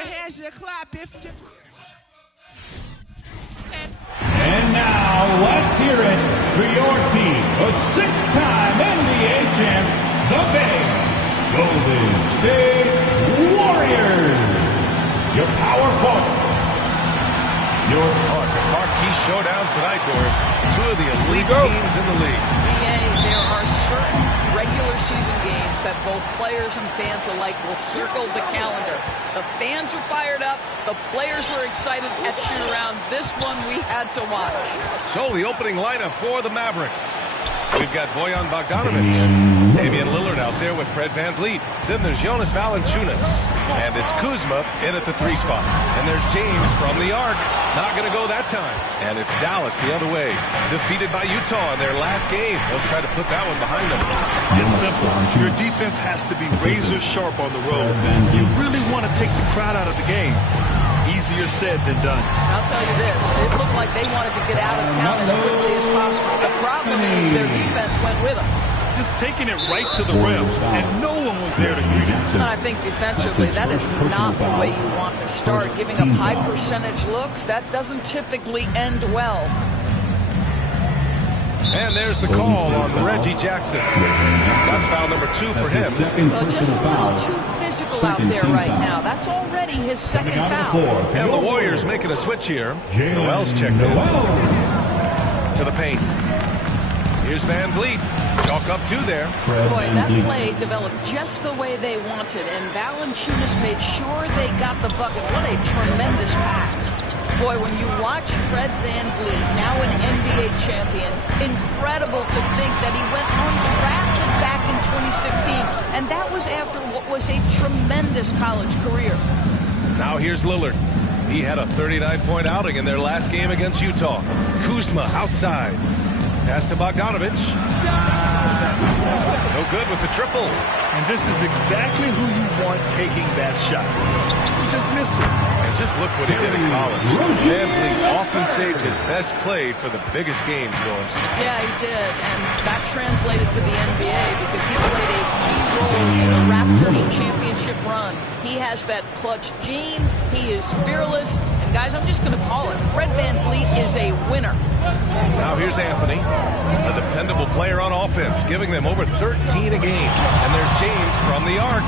your hands and clap if you... And now, let's hear it for your team, the six-time NBA champs, the Bears, Golden State Warriors. Your power forward. Your it's a marquee showdown tonight, Doris. Two of the elite teams in the league. There are certain regular season games that both players and fans alike will circle the calendar. The fans are fired up. The players were excited at shoot-around. This one we had to watch. So the opening lineup for the Mavericks. We've got Bojan Bogdanovic, Damian Lillard out there with Fred VanVleet. Then there's Jonas Valanciunas. And it's Kuzma in at the 3 spot. And there's James from the arc. Not going to go that time. And it's Dallas the other way. Defeated by Utah in their last game. They'll try to put that one behind them. It's simple. Your defense has to be razor sharp on the road. You really want to take the crowd out of the game. Easier said than done. I'll tell you this. It looked like they wanted to get out of town as quickly as possible. The problem is their defense went with them. Just taking it right to the rim, and no one was there to greet it. I think defensively, that is not the way you want to start. Giving up high percentage looks, that doesn't typically end well. And there's the call on Reggie Jackson. That's foul number 2 for him. Well, just a little too physical out there right now. That's already his second foul. And the Warriors making a switch here. Noel's checked in. To the paint. Here's VanVleet. Chalk up 2 there. Boy, that play developed just the way they wanted, and Valanciunas made sure they got the bucket. What a tremendous pass. Boy, when you watch Fred VanVleet, now an NBA champion, incredible to think that he went undrafted back in 2016, and that was after what was a tremendous college career. Now here's Lillard. He had a 39-point outing in their last game against Utah. Kuzma outside. Pass to Bogdanovic. No good with the triple. And this is exactly who you want taking that shot. He just missed it. And just look what he did in college. VanVleet often saved his best play for the biggest games, Doris. Yeah, he did. And that translated to the NBA because he played a key role in the Raptors championship run. He has that clutch gene. He is fearless. And guys, I'm just going to call it. Fred VanVleet is a winner. Now here's Anthony, a dependable player on offense, giving them over 13 a game. And there's James from the arc.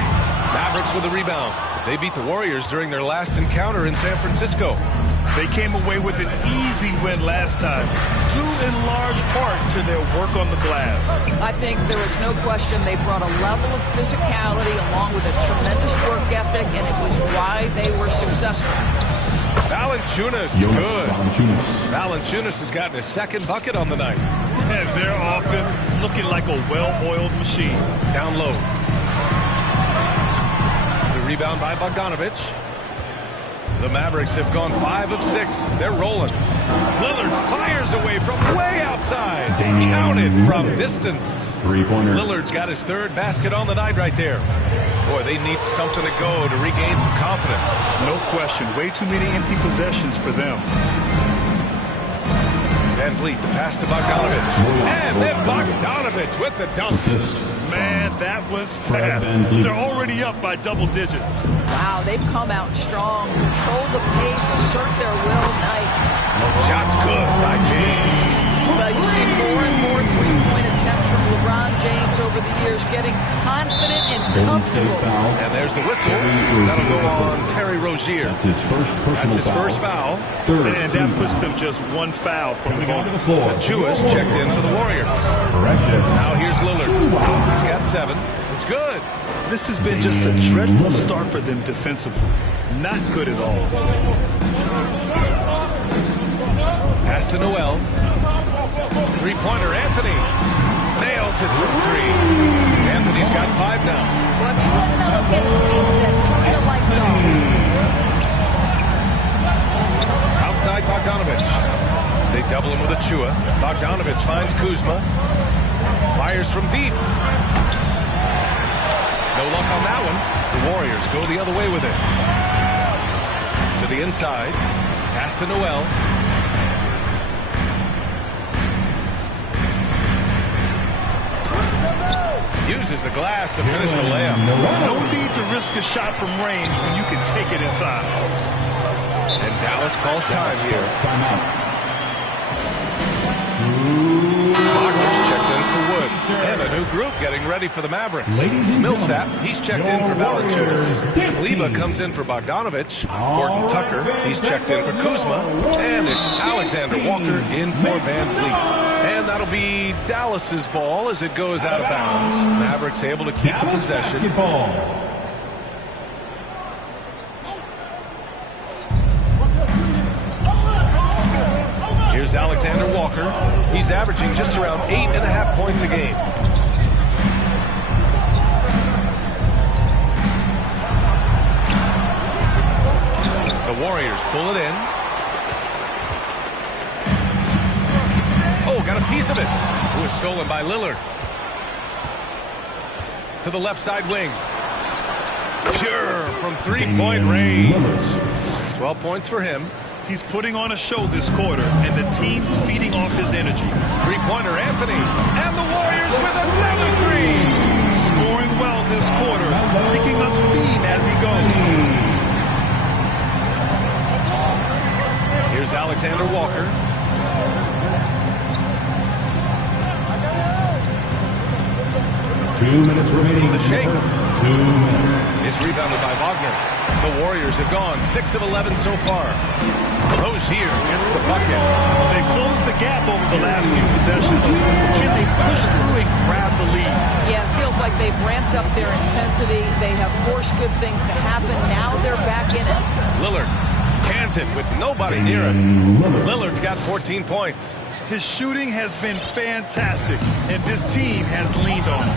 Mavericks with a rebound. They beat the Warriors during their last encounter in San Francisco. They came away with an easy win last time, due in large part to their work on the glass. I think there is no question they brought a level of physicality along with a tremendous work ethic, and it was why they were successful. Valanciunas, good. Valanciunas has gotten his second bucket on the night. And their offense looking like a well-oiled machine. Down low. The rebound by Bogdanovic. The Mavericks have gone 5 of 6. They're rolling. Lillard fires away from way outside. Counted from distance. Three-pointer. Lillard's got his 3rd basket on the night right there. Boy, they need something to go to regain some confidence. No question. Way too many empty possessions for them. VanVleet, the pass to Bogdanovic. And then Bogdanovic with the dunk. Man, that was fast. They're already up by double digits. Wow, they've come out strong. Control the pace, assert their will. Nice. Shots good by James. Well, you see more and more three-point attempts from LeBron James over the years, getting confident and comfortable. And there's the whistle. That'll go on Terry Rozier. That's his first foul. And that puts them just 1 foul from the bonus. Achiuwa's checked in for the Warriors. Now here's Lillard. He's got 7. It's good. This has been just a dreadful start for them defensively. Not good at all. Pass to Noel. Three-pointer, Anthony. Nails it from 3. Anthony's got 5 now. Well, if you let Melo get his feet set, turn the lights on. Outside Bogdanovic. They double him with Achiuwa. Bogdanovic finds Kuzma. Fires from deep. No luck on that one. The Warriors go the other way with it. To the inside. Pass to Noel. Uses uses the glass to finish the layup. No need to risk a shot from range when you can take it inside. And Dallas calls time here. Wagner's checked in for Wood. And a new group getting ready for the Mavericks. Millsap, he's checked in for Valanciunas. Leva comes in for Bogdanovich. Gordon Tucker, he's checked in for Kuzma. And it's Alexander Walker in for Van Vliet. And that'll be Dallas's ball as it goes out of bounds. Mavericks able to keep the possession. Here's Alexander Walker. He's averaging just around 8.5 points a game. The Warriors pull it in. Oh, got a piece of it. It was stolen by Lillard. To the left side wing. Pure from three-point range. 12 points for him. He's putting on a show this quarter, and the team's feeding off his energy. Three-pointer Anthony. And the Warriors with another three. Scoring well this quarter, picking up steam as he goes. Here's Alexander Walker. Two minutes remaining. The shake. 2 minutes. It's rebounded by Wagner. The Warriors have gone 6 of 11 so far. Rozier gets the bucket. They closed the gap over the last few possessions. Can they push through and grab the lead? Yeah, it feels like they've ramped up their intensity. They have forced good things to happen. Now they're back in it. Lillard cans it with nobody near him. Lillard's got 14 points. His shooting has been fantastic, and this team has leaned on him.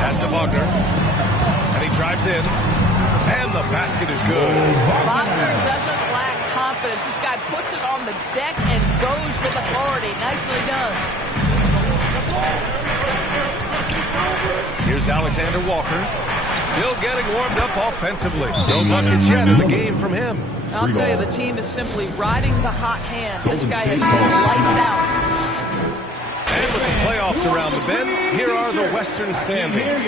Pass to Wagner. And he drives in. And the basket is good. Wagner doesn't lack confidence. This guy puts it on the deck and goes with authority. Nicely done. Here's Alexander Walker. Still getting warmed up offensively. No buckets yet in the game from him. I'll tell you, the team is simply riding the hot hand. This guy has been lights out. And with the playoffs around the bend, here are the Western standings.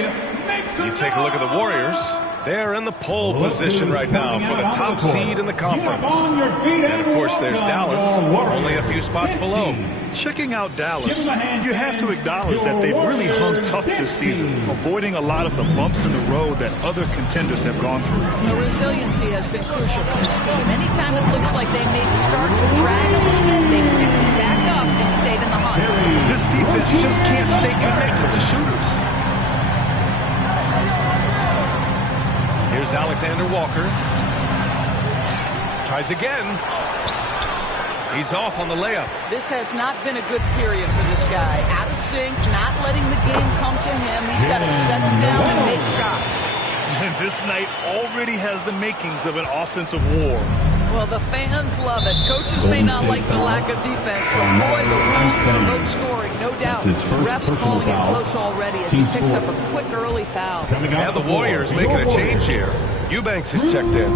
You take a look at the Warriors. They're in the pole position right now for the top seed in the conference. And, of course, there's Dallas, only a few spots below. Checking out Dallas, you have to acknowledge that they've really hung tough this season, avoiding a lot of the bumps in the road that other contenders have gone through. The resiliency has been crucial for this team. Anytime it looks like they may start to drag a little bit, they picked back up and stayed in the hunt. This defense just can't stay connected to shooters. Here's Alexander Walker. Tries again. He's off on the layup. This has not been a good period for this guy. Out of sync, not letting the game come to him. He's got to settle down and make shots. And this night already has the makings of an offensive war. Well, the fans love it. Coaches may not like the lack of defense, but boy, the rules promote scoring, no doubt. Refs calling it close already as he picks up a quick early foul. Yeah, the Warriors making a change here. Eubanks has checked in.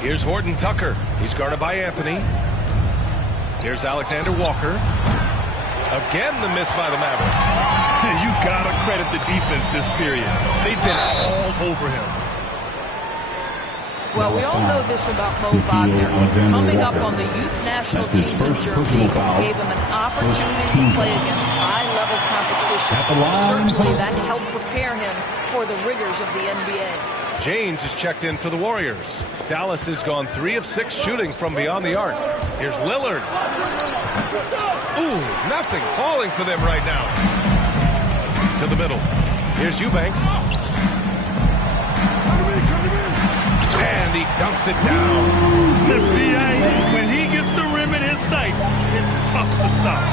Here's Horton Tucker. He's guarded by Anthony. Here's Alexander Walker. Again, the miss by the Mavericks. You gotta credit the defense this period. They've been all over him. Well, we all know this about Mo Wagner. Coming up on the youth national teams in Germany gave him an opportunity to play against high-level competition. Certainly that helped prepare him for the rigors of the NBA. James is checked in for the Warriors. Dallas has gone 3 of 6 shooting from beyond the arc. Here's Lillard. Ooh, nothing falling for them right now. To the middle. Here's Eubanks. And he dunks it down. When he gets the rim in his sights, it's tough to stop.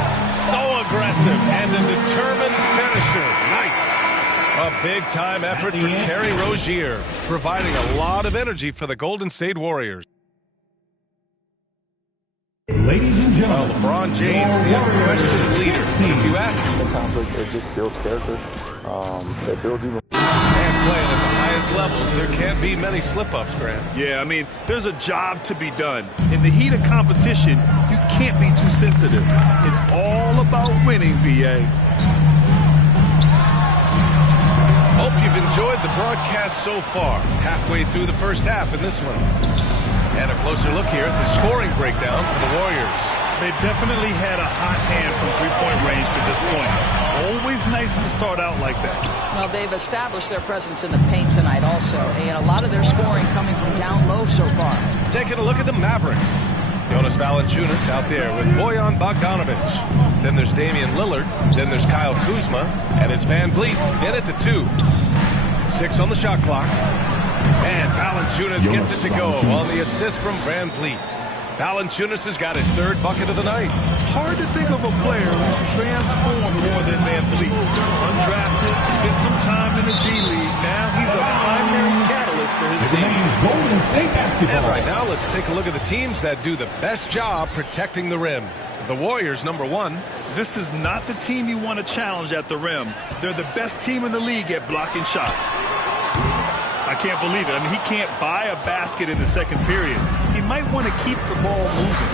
So aggressive and a determined finisher. Nice. A big-time effort for Terry Rozier, providing a lot of energy for the Golden State Warriors. Ladies and gentlemen, LeBron James, the unquestioned leader. If you ask him, conflict, it just builds character. It builds even. And playing at the highest levels, there can't be many slip-ups, Grant. Yeah, I mean, there's a job to be done. In the heat of competition, you can't be too sensitive. It's all about winning, B.A. Hope you've enjoyed the broadcast so far. Halfway through the first half in this one. And a closer look here at the scoring breakdown for the Warriors. They definitely had a hot hand from three-point range to this point. Always nice to start out like that. Well, they've established their presence in the paint tonight also, and a lot of their scoring coming from down low so far. Taking a look at the Mavericks. Jonas Valanciunas out there with Bojan Bogdanovic. Then there's Damian Lillard. Then there's Kyle Kuzma. And it's Van Vliet in at the 2. 6 on the shot clock. And Valanciunas gets it to go on the assist from Van Vliet. Valanciunas has got his 3rd bucket of the night. Hard to think of a player who's transformed more than Van Vliet. Undrafted, spent some time in the G League. Now he's a primary catalyst for his team. Golden State basketball. And right now, let's take a look at the teams that do the best job protecting the rim. The Warriors, number 1. This is not the team you want to challenge at the rim. They're the best team in the league at blocking shots. I can't believe it. I mean, he can't buy a basket in the second period. He might want to keep the ball moving.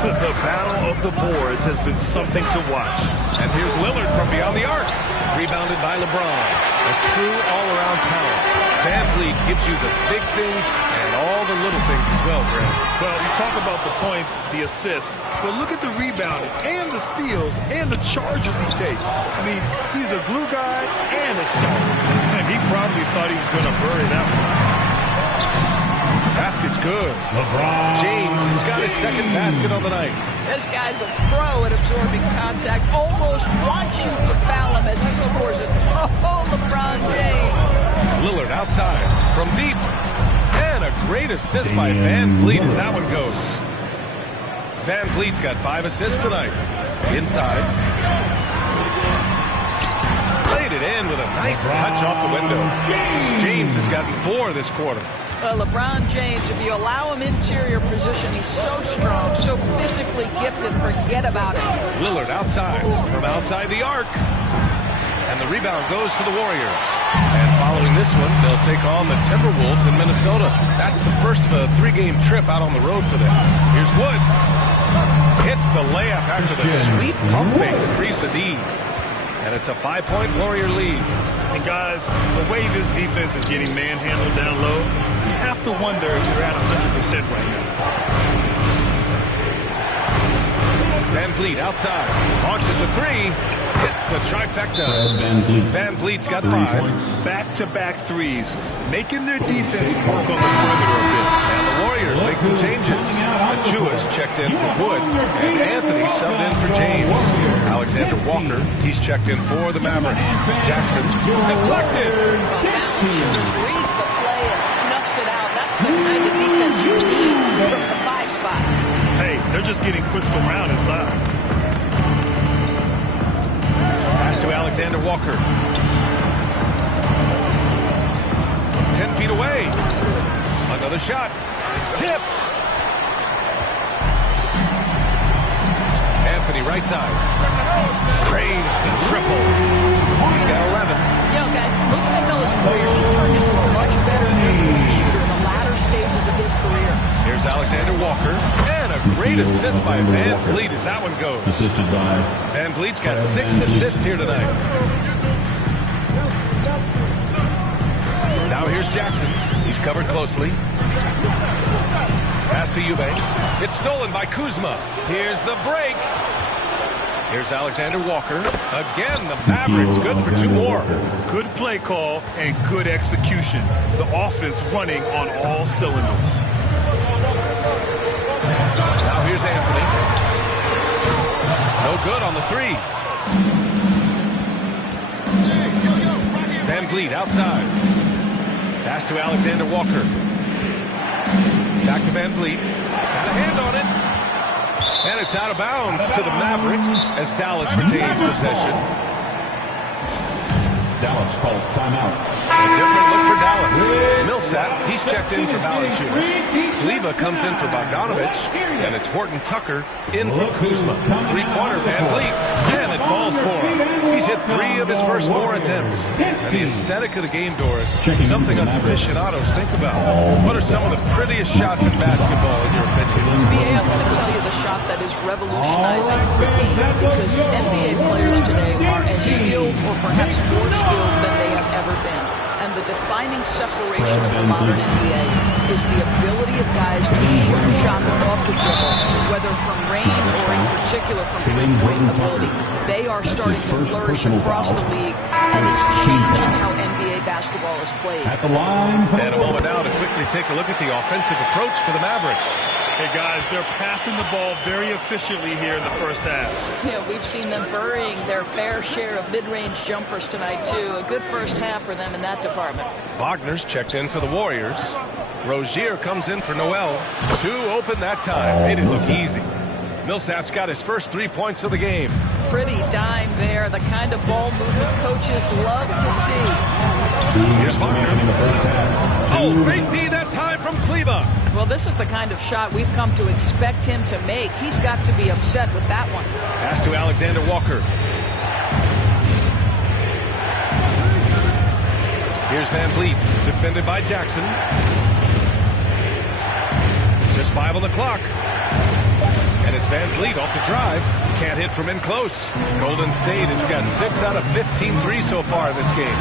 The battle of the boards has been something to watch. And here's Lillard from beyond the arc. Rebounded by LeBron. A true all-around talent. Van Vliet gives you the big things and all the little things as well, Grant. Well, you talk about the points, the assists, but look at the rebounding and the steals and the charges he takes. I mean, he's a glue guy and a star. And he probably thought he was going to bury that one. Basket's good. LeBron James has got his 2nd basket on the night. This guy's a pro at absorbing contact. Almost wants you to foul him as he scores it. Oh, LeBron James. Lillard outside from deep. And a great assist by Van Vliet as that one goes. Van Vliet's got 5 assists tonight. Inside. Laid it in with a nice touch off the window. James has gotten 4 this quarter. LeBron James, if you allow him interior position, he's so strong, so physically gifted, forget about it. Lillard outside from outside the arc. And the rebound goes to the Warriors. And following this one, they'll take on the Timberwolves in Minnesota. That's the first of a 3-game trip out on the road for them. Here's Wood. Hits the layup after the sweet pump fake to freeze the D. And it's a 5-point Warrior lead. And guys, the way this defense is getting manhandled down low, you have to wonder if you're at 100% right now. Van Vliet outside. Launches a 3. Hits the trifecta. Van Vliet's got 5. Back-to-back threes, making their defense work on the perimeter a bit. And the Warriors make some changes. Achua's checked in for Wood, and Anthony subbed in for James. Alexander Walker, he's checked in for the Mavericks. Jackson, deflected. Valanciunas reads the play and snuffs it out. That's the kind of defense you need from the 5 spot. Hey, they're just getting pushed around inside. Pass to Alexander Walker. 10 feet away. Another shot. Tipped. Anthony right side. Cranes the triple. He's got 11. You know, guys, look at Melo's career. He turned into a much better three-point shooter in the latter stages of his career. Here's Alexander Walker. And a great assist by Van Vliet as that one goes. Assisted by Van Vliet's got 6 assists here tonight. Now here's Jackson. He's covered closely. Pass to Eubanks. It's stolen by Kuzma. Here's the break. Here's Alexander Walker. Again, the Mavericks good for 2 more. Good play call and good execution. The offense running on all cylinders. Now here's Anthony. No good on the 3. Van Vliet outside. Pass to Alexander Walker. Back to Van Vliet. Got a hand on it. And it's out of bounds to the Mavericks as Dallas retains possession. Dallas calls timeout. A different look for Dallas. Millsap, he's checked in for Valanciunas. Kleber comes in for Bogdanovic. And it's Horton Tucker in for Kuzma. 3-pointer Van Vliet. And it falls for him. He's hit 3 of his first 4 attempts. And the aesthetic of the game, Doris, something us aficionados think about. What are some of the prettiest shots in basketball in your opinion? BA, I'm going to tell you the shot that that is revolutionizing the game, because NBA players today are as skilled or perhaps more skilled than they have ever been. And the defining separation of the modern NBA is the ability of guys to shoot shots off the dribble, whether from range or in particular from three-point ability. They are starting to flourish across the league, and it's changing how NBA basketball is played. At the line for And a moment now to quickly take a look at the offensive approach for the Mavericks. Hey, guys, they're passing the ball very efficiently here in the first half. Yeah, we've seen them burying their fair share of mid-range jumpers tonight, too. A good first half for them in that department. Wagner's checked in for the Warriors. Rozier comes in for Noel. Two open that time. Made it look easy. Millsap's got his first 3 points of the game. Pretty dime there, the kind of ball movement coaches love to see. Here's Wagner. in the first half. Oh, great D that time from Kleba. Well, this is the kind of shot we've come to expect him to make. He's got to be upset with that one. Pass to Alexander Walker. Here's Van Vliet, defended by Jackson. Just 5 on the clock. And it's Van Vliet off the drive. Can't hit from in close. Golden State has got 6 out of 15 threes so far in this game.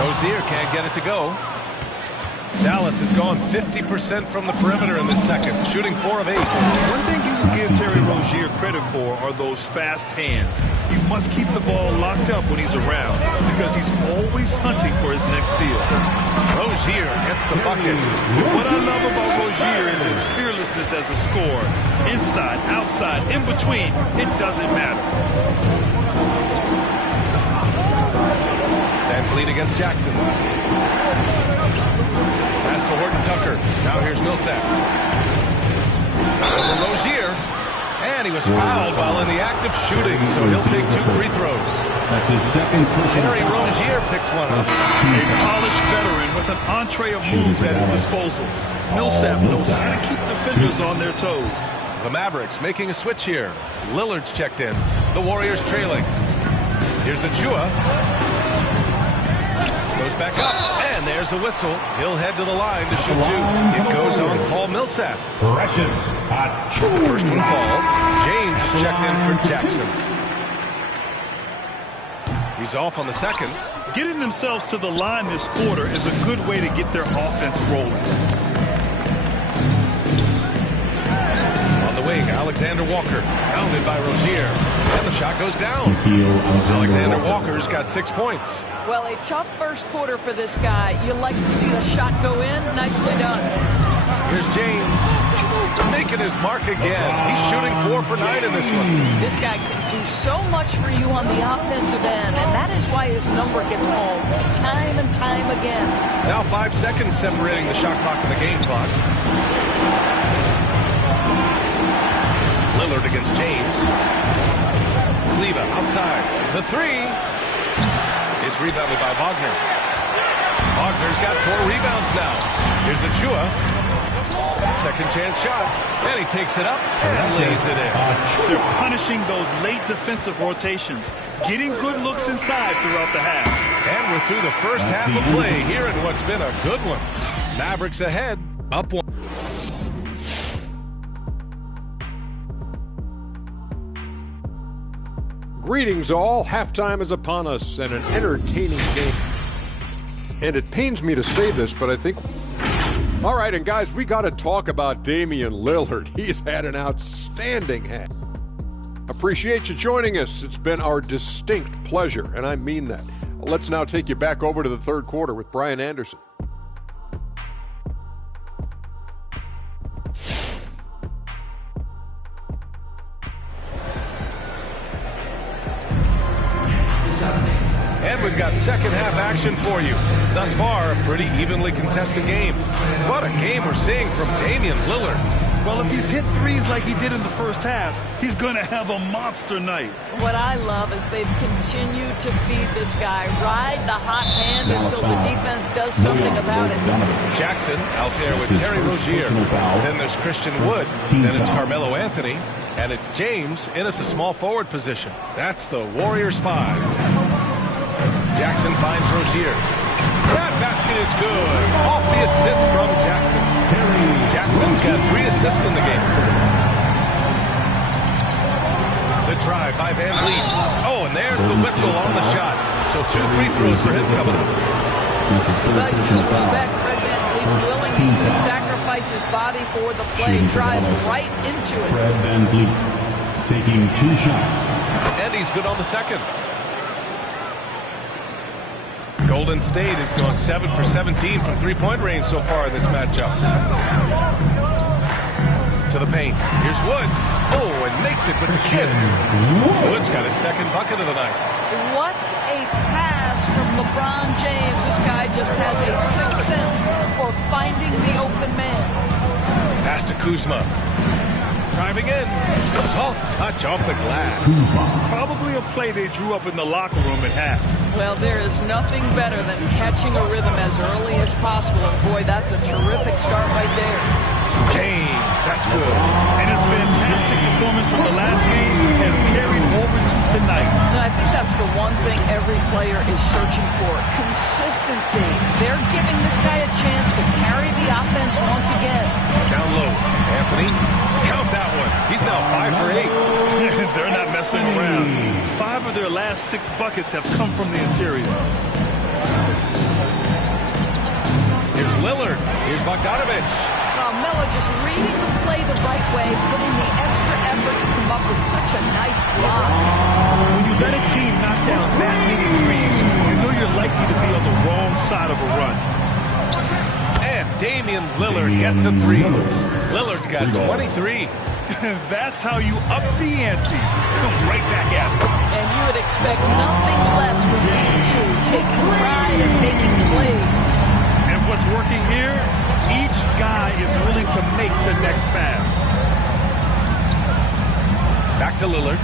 Rozier can't get it to go. Dallas has gone 50% from the perimeter in this second, shooting 4 of 8. One thing you can give Terry Rozier credit for are those fast hands. You must keep the ball locked up when he's around, because he's always hunting for his next steal. Rozier gets the bucket. What I love about Rozier is his fearlessness as a scorer. Inside, outside, in between, it doesn't matter. Van Vliet against Jackson. Pass to Horton Tucker. Now here's Millsap. Over Rozier. And he was fouled while in the act of shooting, so he'll take 2 free throws. That's his second personal Terry foul. Rozier picks one up. A polished veteran with an entree of moves at his disposal. Millsap knows how to keep defenders on their toes. The Mavericks making a switch here. Lillard's checked in. The Warriors trailing. Here's Achua. Goes back up, and there's a whistle. He'll head to the line to shoot 2. It goes on Paul Millsap. Precious The first one falls. James is checked in for Jackson. He's off on the second. Getting themselves to the line this quarter is a good way to get their offense rolling. On the wing, Alexander Walker. Pounded by Rozier. And the shot goes down. Alexander Walker's got 6 points. Well, a tough first quarter for this guy. You like to see the shot go in. Nicely done. Here's James. Making his mark again. He's shooting 4 for 9 in this one. This guy can do so much for you on the offensive end, and that is why his number gets called time and time again. Now 5 seconds separating the shot clock and the game clock. Lillard against James. Kleba outside. The 3 is rebounded by Wagner. Wagner's got 4 rebounds now. Here's Achua. Second chance shot. And he takes it up and lays it in. They're punishing those late defensive rotations, getting good looks inside throughout the half. And we're through the first half of play here in what's been a good one. Mavericks ahead, up 1. Greetings all. Halftime is upon us and an entertaining game. And it pains me to say this, but I think... All right, and guys, we got to talk about Damian Lillard. He's had an outstanding half. Appreciate you joining us. It's been our distinct pleasure, and I mean that. Let's now take you back over to the third quarter with Brian Anderson. And we've got second half action for you. Thus far, a pretty evenly contested game. What a game we're seeing from Damian Lillard. Well, if he's hit threes like he did in the first half, he's going to have a monster night. What I love is they've continued to feed this guy. Ride the hot hand until the defense does something about it. Jackson out there with Terry Rozier. Then there's Christian Wood. Then it's Carmelo Anthony. And it's James in at the small forward position. That's the Warriors 5. Jackson finds Rozier. That basket is good. Off the assist from Jackson. Jackson's got 3 assists in the game. Good drive by Van Vliet. Oh, and there's the whistle on the shot. So 2 free throws for him coming up. Well, you just respect Fred VanVleet's willingness to sacrifice his body for the play. Drives right into it. Fred VanVleet taking 2 shots. And he's good on the second. Golden State has gone 7 for 17 from three-point range so far in this matchup. To the paint. Here's Wood. Oh, and makes it with the kiss. Wood's got his second bucket of the night. What a pass from LeBron James. This guy just has a sixth sense for finding the open man. Pass to Kuzma. Driving in. Soft touch off the glass. Probably a play they drew up in the locker room at half. Well, there is nothing better than catching a rhythm as early as possible. And boy, that's a terrific start right there. James, that's good. And his fantastic performance from the last game has carried over to tonight. And I think that's the one thing every player is searching for. Consistency. They're giving this guy a chance to carry the offense once again. Down low. Anthony, count that one. He's now 5 for 8. They're not messing around. 5 of their last 6 buckets have come from the interior. Here's Lillard. Here's Bogdanovich. Melo just reading the play the right way, putting the extra effort to come up with such a nice block. When you let a team knock down that many threes, you know you're likely to be on the wrong side of a run. And Damian Lillard gets a 3. Lillard's got 23. That's how you up the ante. Come right back at it. And you would expect nothing less from these two, taking pride and making plays. And what's working here? Each guy is willing to make the next pass. Back to Lillard.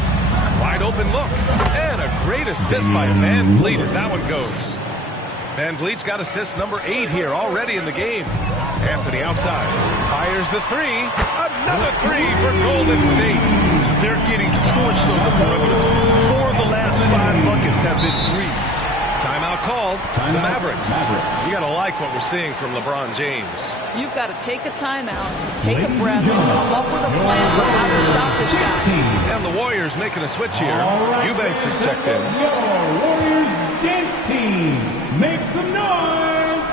Wide open look. And a great assist by Van Vliet as that one goes. Van Vliet's got assist number 8 here already in the game. Anthony outside. Fires the 3. Another 3 for Golden State. They're getting torched on the perimeter. 4 of the last 5 buckets have been threes. Timeout called. The Mavericks. You got to like what we're seeing from LeBron James. You've got to take a timeout, take a breath, and come up with a plan for how to stop this guy. And the Warriors making a switch here. Right, Eubanks has checked in. Your Warriors dance team, make some noise.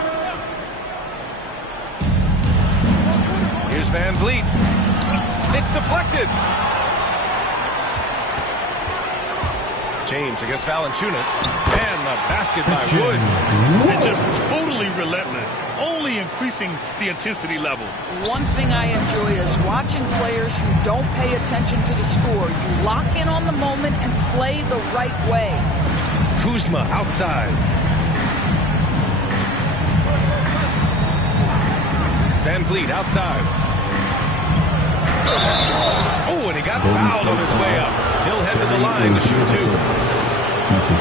Here's Van Vliet. It's deflected. James against Valanciunas. And the basket by Wood. And just totally relentless, only increasing the intensity level. One thing I enjoy is watching players who don't pay attention to the score. You lock in on the moment and play the right way. Kuzma outside. Van Vliet outside. Oh, and he got fouled on his way up. He'll head to the line to shoot 2.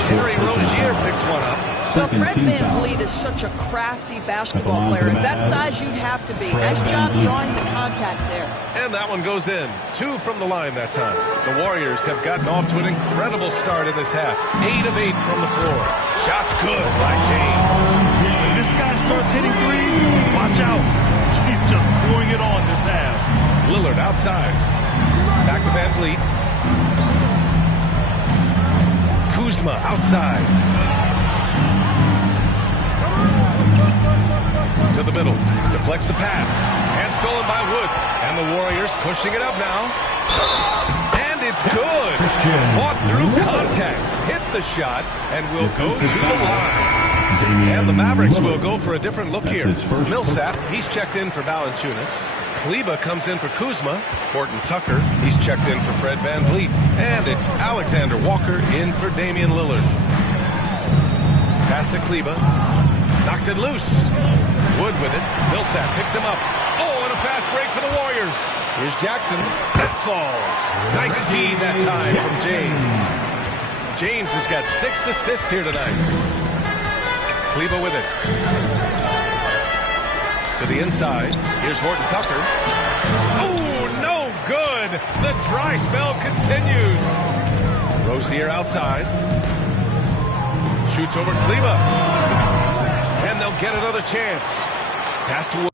Terry Rozier picks one up. Well, Fred VanVleet is such a crafty basketball player. At that size, you'd have to be. Nice job drawing the contact there. And that one goes in. 2 from the line that time. The Warriors have gotten off to an incredible start in this half. 8 of 8 from the floor. Shots good by James. When this guy starts hitting threes, watch out. He's just pouring it on this half. Lillard outside. Back to Van Vliet. Kuzma outside. To the middle. Deflects the pass. And stolen by Wood. And the Warriors pushing it up now. And it's good. Fought through contact. Hit the shot. And will go to the line. And the Mavericks will go for a different look here. Millsap, he's checked in for Valanciunas. Kleber comes in for Kuzma. Horton Tucker, he's checked in for Fred Van Vliet. And it's Alexander Walker in for Damian Lillard. Pass to Kleber. Knocks it loose. Wood with it. Millsap picks him up. Oh, and a fast break for the Warriors. Here's Jackson. That falls. Nice feed that time from James. James has got 6 assists here tonight. Kleber with it. To the inside. Here's Horton Tucker. Oh, no good. The dry spell continues. Rozier outside. Shoots over Kleber. And they'll get another chance. Pass to Wood.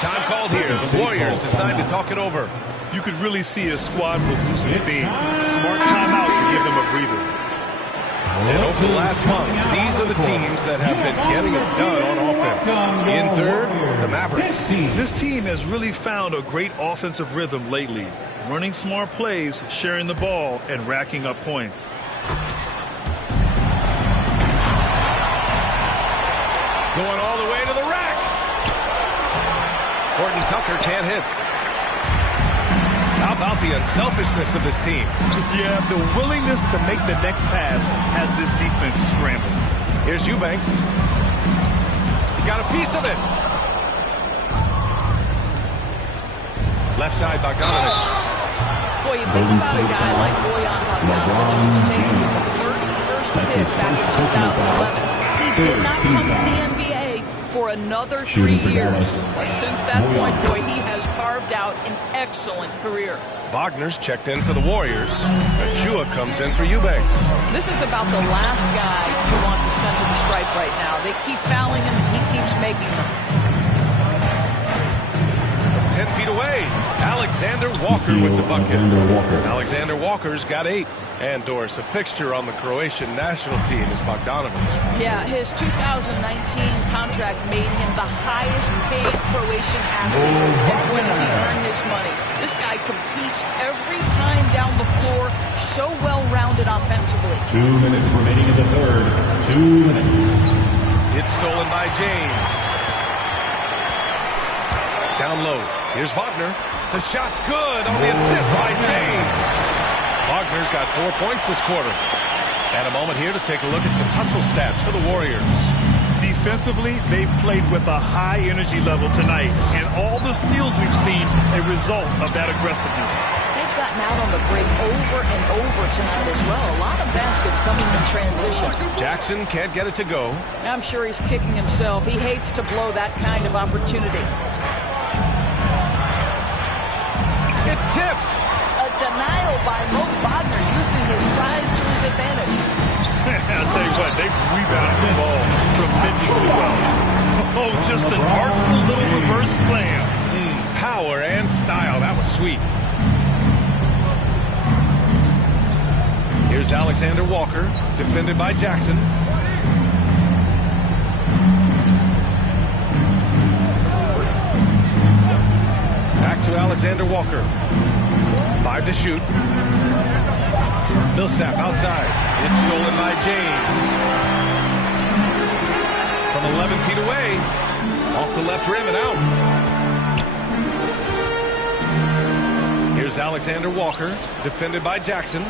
Time called here. The Warriors decide to talk it over. You could really see his squad was losing steam. Smart timeout to give them a breather. And over the last month, these are the teams that have been getting it done on offense. In third, the Mavericks. This team has really found a great offensive rhythm lately. Running smart plays, sharing the ball, and racking up points. Going all the way to the rack. Horton Tucker can't hit. How about the unselfishness of this team? Yeah, the willingness to make the next pass has this defense scrambled. Here's Eubanks. He got a piece of it. Left side, Bogdanovich. Boy, you think about a guy like Bojan Bogdanovic, who's taken with the 31st pick back in 2011. He did not come to the NBA for another 3 years. But since that point, boy, he has carved out an excellent career. Wagner's checked in for the Warriors. Achua comes in for Eubanks. This is about the last guy you want to send to the stripe right now. They keep fouling him, and he keeps making them. 10 feet away, Alexander Walker with the bucket. Alexander Walker's got 8. And Doris, a fixture on the Croatian national team is Bogdanovich. Yeah, his 2019 contract made him the highest paid Croatian athlete. And when does he earn his money? This guy competes every time down the floor, so well-rounded offensively. 2 minutes remaining in the third. 2 minutes. It's stolen by James. Down low. Here's Wagner. The shot's good on the assist by James. Wagner's got 4 points this quarter. And a moment here to take a look at some hustle stats for the Warriors. Defensively, they've played with a high energy level tonight. And all the steals we've seen a result of that aggressiveness. They've gotten out on the break over and over tonight as well. A lot of baskets coming in transition. Jackson can't get it to go. I'm sure he's kicking himself. He hates to blow that kind of opportunity. It's tipped. A denial by Mo Wagner using his size to his advantage. I'll tell you what, they've rebounded the ball tremendously well. Oh, just an artful little reverse slam. Power and style. That was sweet. Here's Alexander Walker, defended by Jackson. Back to Alexander Walker. 5 to shoot. Millsap outside. It's stolen by James. From 11 feet away. Off the left rim and out. Here's Alexander Walker, defended by Jackson.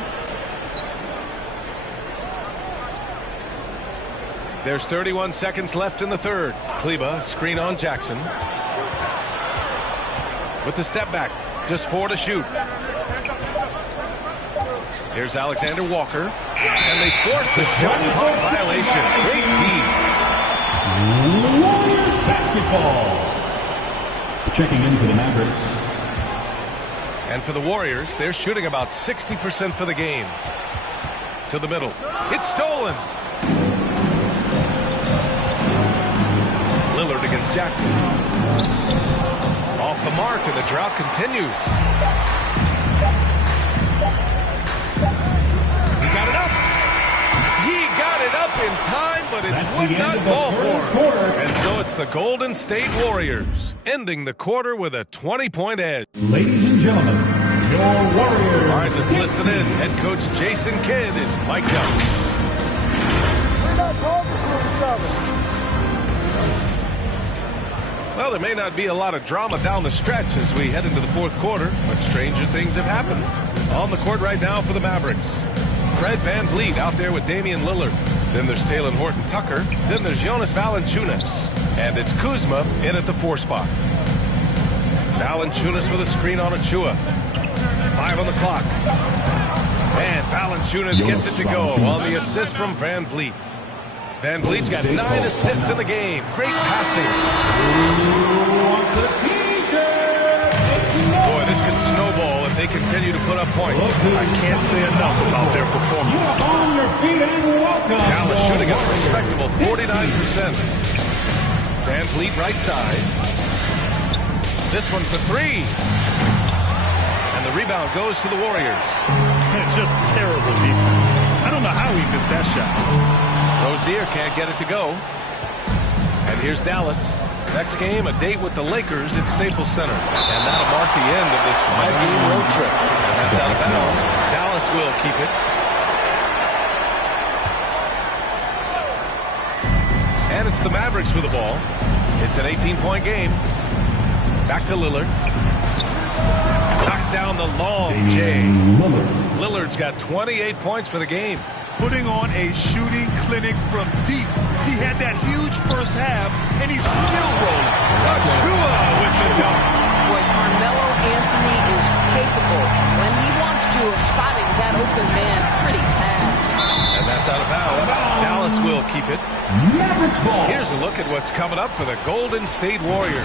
There's 31 seconds left in the third. Kleba, screen on Jackson. With the step back, just 4 to shoot. Here's Alexander Walker, and they force the shot clock violation. Great lead. Warriors basketball. Checking in for the Mavericks. And for the Warriors, they're shooting about 60% for the game. To the middle. It's stolen. Lillard against Jackson. Off the mark, and the drought continues. He got it up. He got it up in time, but it would not fall for him. And so it's the Golden State Warriors, ending the quarter with a 20-point edge. Ladies and gentlemen, your Warriors. All right, let's listen in. Head coach Jason Kidd is mic'd up. We're not talking to each other. Well, there may not be a lot of drama down the stretch as we head into the fourth quarter, but stranger things have happened. On the court right now for the Mavericks, Fred VanVleet out there with Damian Lillard. Then there's Talen Horton-Tucker. Then there's Jonas Valanciunas. And it's Kuzma in at the 4 spot. Valanciunas with a screen on Achua. 5 on the clock. And Valanciunas gets it to go on the assist from VanVleet. VanVleet's got 9 assists in the game. Great passing. Boy, this could snowball if they continue to put up points. I can't say enough about their performance. On your feet and welcome. Dallas shooting at a respectable 49%. VanVleet right side. This one for three. And the rebound goes to the Warriors. Just terrible defense. I don't know how he missed that shot. Rozier can't get it to go. And here's Dallas. Next game, a date with the Lakers at Staples Center. And that'll mark the end of this 5-game road trip. And that's out of bounds. Dallas will keep it. And it's the Mavericks with the ball. It's an 18-point game. Back to Lillard. Knocks down the long J. Lillard's got 28 points for the game. Putting on a shooting clinic from deep. He had that huge first half, and he's still rolling. Achua with the dunk. Boy, Carmelo Anthony is capable, when he wants to, of spotting that open man pretty fast. And that's out of bounds. Dallas will keep it. Mavericks ball. Here's a look at what's coming up for the Golden State Warriors.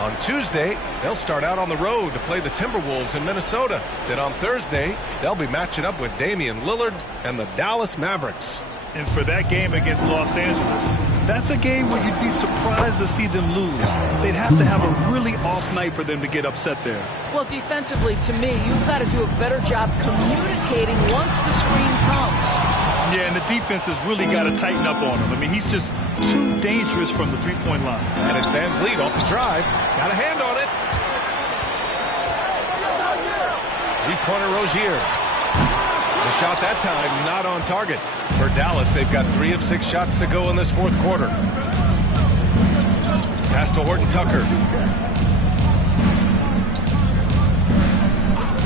On Tuesday, they'll start out on the road to play the Timberwolves in Minnesota. Then on Thursday, they'll be matching up with Damian Lillard and the Dallas Mavericks. And for that game against Los Angeles, that's a game where you'd be surprised to see them lose. They'd have to have a really off night for them to get upset there. Well, defensively, to me, you've got to do a better job communicating once the screen comes. Yeah, and the defense has really got to tighten up on him. I mean, he's just too dangerous from the three-point line. And it's Van Vliet off the drive. Got a hand on it. Three-pointer Rozier. The shot that time not on target. For Dallas, they've got 3 of 6 shots to go in this fourth quarter. Pass to Horton Tucker.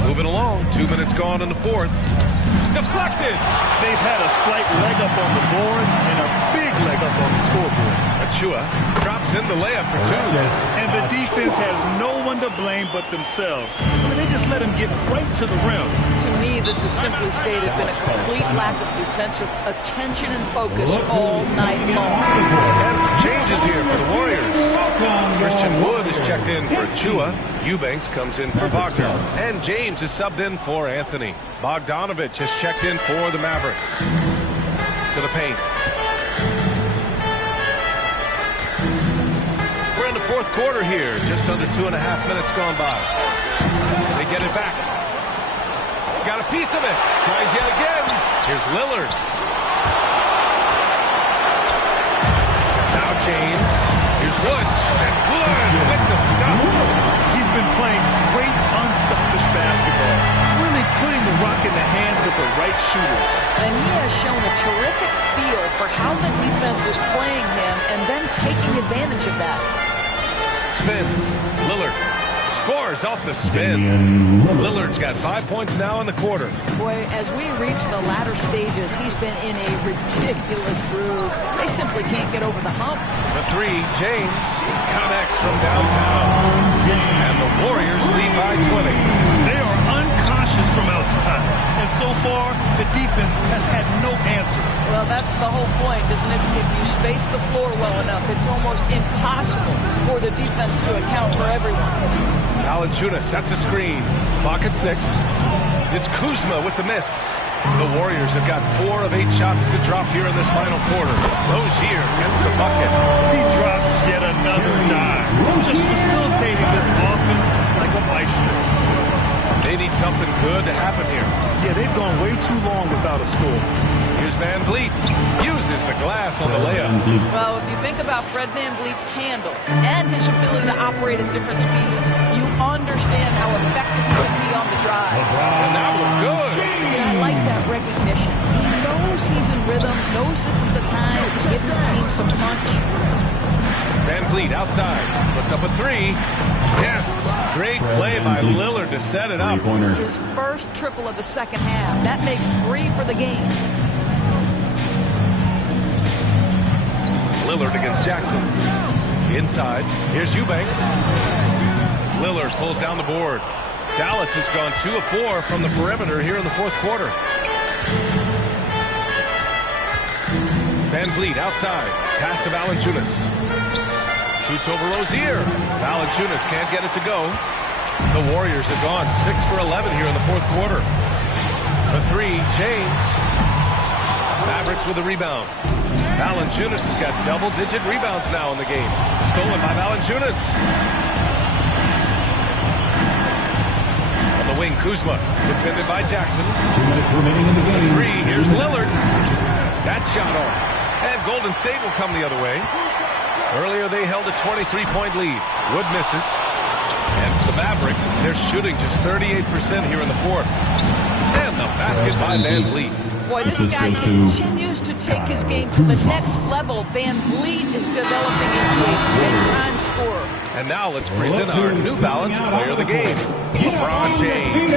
Moving along. 2 minutes gone in the fourth. Deflected. They've had a slight leg up on the boards and a big leg up on the scoreboard. Achua drops in the layup for 2. And the defense has no one to blame but themselves. I mean, they just let him get right to the rim. To me, this has simply stated been a complete lack of defensive attention and focus all night long. And some changes here for the Warriors. Christian Wood is checked in for Achua. Eubanks comes in for Wagner. And James is subbed in for Anthony. Bogdanovich has checked in for the Mavericks. To the paint. We're in the fourth quarter here. Just under 2.5 minutes gone by. They get it back. Got a piece of it. Tries yet again. Here's Lillard. Now James. Here's Wood. And Wood with the stuff. He's been playing great, unselfish basketball. Really putting the rock in the hands of the right shooters. And he has shown a terrific feel for how the defense is playing him and then taking advantage of that. Spins. Lillard scores off the spin. Lillard's got 5 points now in the quarter. Boy, as we reach the latter stages, he's been in a ridiculous groove. They simply can't get over the hump. The 3, James, connects from downtown. And the Warriors lead by 20. They are unconscious from outside. And so far, the defense has had no answer. Well, that's the whole point, isn't it? If you space the floor well enough, it's almost impossible for the defense to account for everyone. Valanciunas sets a screen. Clock at 6. It's Kuzma with the miss. The Warriors have got 4 of 8 shots to drop here in this final quarter. Rozier gets the bucket. He drops yet another dime. Just facilitating this offense like a maestro. They need something good to happen here. Yeah, they've gone way too long without a score. Here's Van Vliet. Uses the glass on the layup. Well, if you think about Fred Van Vliet's handle and his ability to operate at different speeds, you understand how effective he can be on the drive. And that looked good. And I like that recognition. He knows he's in rhythm, knows this is the time to give his team some punch. Van Vliet outside. Puts up a 3. Yes. Great play by Lillard to set it up. His first triple of the second half. That makes 3 for the game. Lillard against Jackson. Inside. Here's Eubanks. Lillard pulls down the board. Dallas has gone 2 of 4 from the perimeter here in the fourth quarter. Van Vliet outside. Pass to Valanciunas. Shoots over Rozier. Valanciunas can't get it to go. The Warriors have gone 6 for 11 here in the fourth quarter. The 3, James. Mavericks with the rebound. Valanciunas has got double-digit rebounds now in the game. Stolen by Valanciunas. wing, Kuzma. Defended by Jackson. 2 minutes remaining in the game. For 3, here's Lillard. That shot off. And Golden State will come the other way. Earlier, they held a 23-point lead. Wood misses. And for the Mavericks, they're shooting just 38% here in the fourth. And the basket by Van Vliet. Boy, this guy continues to take his game to the next level. Van Vliet is developing into a big-time scorer. And now let's present our New Balance player of the game, LeBron James.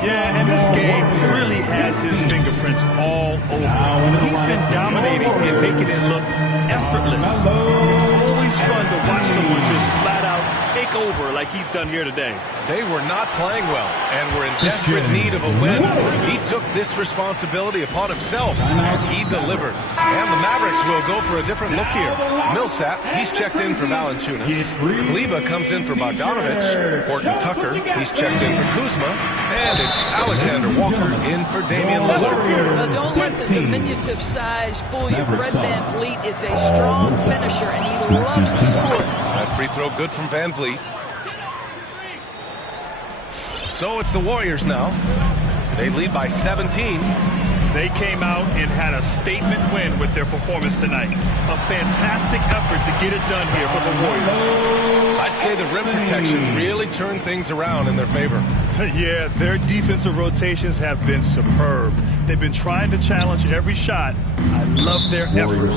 Yeah, and this game really has his fingerprints all over. He's been dominating and making it look effortless. It's always fun to watch someone just flat out take over like he's done here today. They were not playing well and were in desperate need of a win. He took this responsibility upon himself, and he delivered. And the Mavericks will go for a different look here. Millsap, he's checked in for Valanciunas. Kleber comes in for Bogdanovich. Horton Tucker, he's checked in for Kuzma. And it's Alexander Walker in for Damian Lillard. Don't let the diminutive size fool you. Fred Van Vliet is a strong finisher, and he loves to score. That free throw good from Van Vliet. So it's the Warriors now. They lead by 17. They came out and had a statement win with their performance tonight. A fantastic effort to get it done here for the Warriors. I'd say the rim protection really turned things around in their favor. Yeah, their defensive rotations have been superb. They've been trying to challenge every shot. I love their efforts.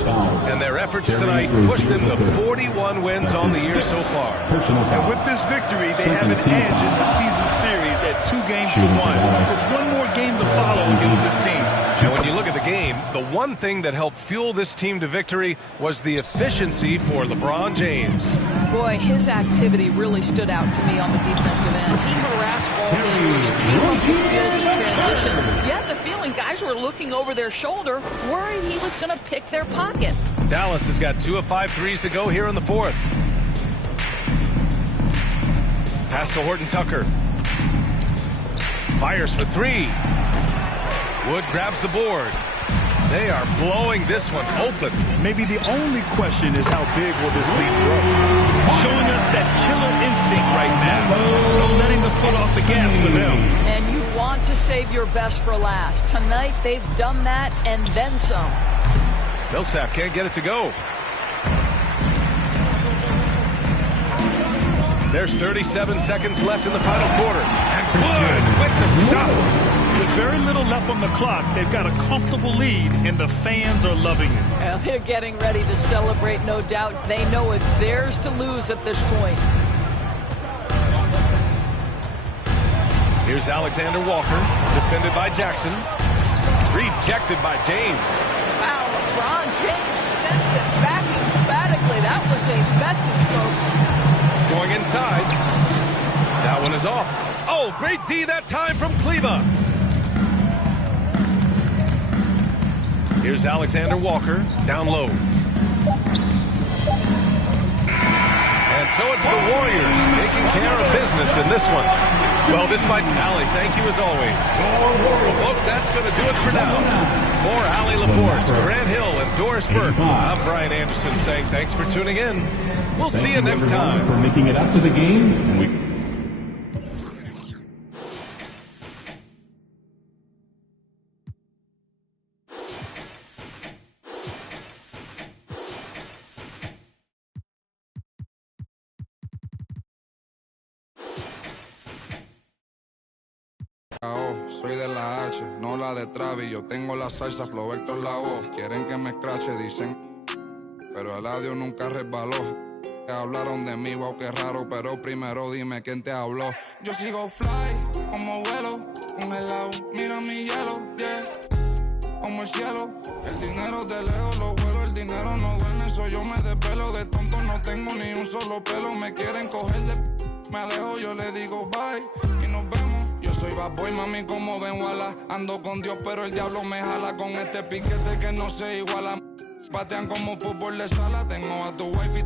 And their efforts tonight pushed them to 41 wins on the year so far. And with this victory, they have an edge in the season series at 2 games to 1. There's one more game to follow against this team. And when you look at the game, the one thing that helped fuel this team to victory was the efficiency for LeBron James. Boy, his activity really stood out to me on the defensive end. He harassed ball handlers, came up with steals in transition. You had the feeling guys were looking over their shoulder, worried he was going to pick their pocket. Dallas has got 2 of 5 threes to go here in the fourth. Pass to Horton Tucker. Fires for 3. Wood grabs the board. They are blowing this one open. Maybe the only question is how big will this lead grow? Showing us that killer instinct right now. No letting the foot off the gas for them. And you want to save your best for last. Tonight they've done that and then some. Millsap can't get it to go. There's 37 seconds left in the final quarter. And Wood with the stop. With very little left on the clock, they've got a comfortable lead, and the fans are loving it. Well, they're getting ready to celebrate, no doubt. They know it's theirs to lose at this point. Here's Alexander Walker, defended by Jackson. Rejected by James. Wow, LeBron James sends it back emphatically. That was a message, folks. Going inside. That one is off. Oh, great D that time from Kleber. Here's Alexander Walker, down low. And so it's the Warriors taking care of business in this one. Well, this might... Allie, thank you as always. Well, folks, that's going to do it for now. For Allie LaForce, Grant Hill, and Doris Burke, I'm Brian Anderson saying thanks for tuning in. We'll see you next time. For making it out to the game. Soy de la H, no la de Travis. Yo tengo la salsa, flow Héctor la voz. Quieren que me escrache, dicen, pero el audio nunca resbaló. Hablaron de mí, wow, qué raro, pero primero dime quién te habló. Yo sigo fly, como vuelo, congelado, mira mi hielo, yeah, como el cielo. El dinero de lejos, lo vuelo, el dinero no duele, eso yo me desvelo. De tonto no tengo ni un solo pelo, me quieren coger de... Me alejo, yo le digo bye, y nos vemos. Soy bad boy, mami, como ven, wala. Ando con Dios, pero el diablo me jala. Con este piquete que no se iguala. Patean como fútbol de sala. Tengo a tu wife,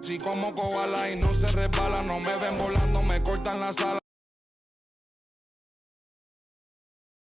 sí, como koala. Y no se resbala, no me ven volando, me cortan la sala.